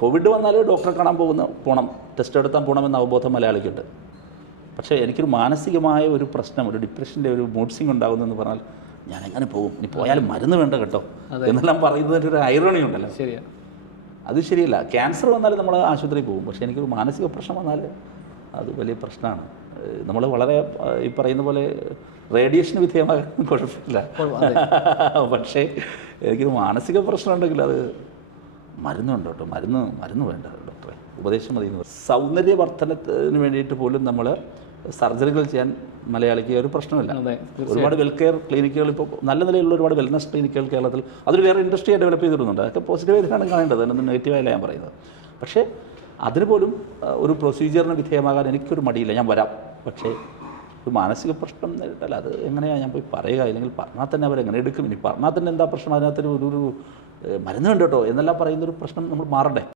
Covid വന്നാൽ ഡോക്ടറെ കാണാൻ പോകണം, ടെസ്റ്റ് എടുത്താൽ പോകണമെന്ന അവബോധം മലയാളിക്കുണ്ട്. പക്ഷേ എനിക്കൊരു മാനസികമായ ഒരു പ്രശ്നം, ഒരു ഡിപ്രഷൻ്റെ ഒരു മൂഡ് സ്വിങ് ഉണ്ടാകുന്നതെന്ന് പറഞ്ഞാൽ ഞാൻ എങ്ങനെ പോകും, ഇനി പോയാലും മരുന്ന് വേണ്ട കേട്ടോ എന്നെല്ലാം പറയുന്നതിൻ്റെ ഒരു ഐറണി ഉണ്ടല്ലോ. ശരിയാണ്, അത് ശരിയല്ല. ക്യാൻസർ വന്നാൽ നമ്മൾ ആശുപത്രിയിൽ പോകും, പക്ഷേ എനിക്കൊരു മാനസിക പ്രശ്നം വന്നാൽ അത് വലിയ പ്രശ്നമാണ്. നമ്മൾ വളരെ ഈ പറയുന്ന പോലെ റേഡിയേഷന് വിധേയമാകാൻ കുഴപ്പമില്ല, പക്ഷേ എനിക്കൊരു മാനസിക പ്രശ്നം ഉണ്ടെങ്കിൽ അത് മരുന്നുണ്ട് കേട്ടോ, മരുന്ന് വേണ്ട ഡോക്ടറെ, ഉപദേശം മതി എന്ന് പറയും. സൗന്ദര്യവർദ്ധനത്തിന് വേണ്ടിയിട്ട് പോലും നമ്മൾ സർജറികൾ ചെയ്യാൻ മലയാളിക്ക് ഒരു പ്രശ്നമില്ല. ഒരുപാട് വെൽ കെയർ ക്ലിനിക്കുകൾ ഇപ്പോൾ നല്ല നിലയിലുള്ള ഒരുപാട് വെൽനസ് ക്ലിനിക്കുകൾ കേരളത്തിൽ അതൊരു വേറെ ഇൻഡസ്ട്രിയെ ഡെവലപ്പ് ചെയ്തിരുന്നുണ്ട്. അതൊക്കെ പോസിറ്റീവായിട്ടാണ് കാണേണ്ടത്, അതിനൊന്നും നെഗറ്റീവായില്ല ഞാൻ പറയുന്നത്. പക്ഷേ അതിന് പോലും ഒരു പ്രൊസീജിയറിന് വിധേയമാകാൻ എനിക്കൊരു മടിയില്ല, ഞാൻ വരാം. പക്ഷേ ഒരു മാനസിക പ്രശ്നം നേരിട്ടാൽ അത് എങ്ങനെയാണ് ഞാൻ പോയി പറയുക, അല്ലെങ്കിൽ പറഞ്ഞാൽ തന്നെ അവരെങ്ങനെ എടുക്കും, ഇനി പറഞ്ഞാൽ തന്നെ എന്താ പ്രശ്നം, അതിനകത്തൊരു മരുന്ന് ഉണ്ട് കേട്ടോ എന്നെല്ലാം പറയുന്നൊരു പ്രശ്നം നമ്മൾ മാറണ്ടേ.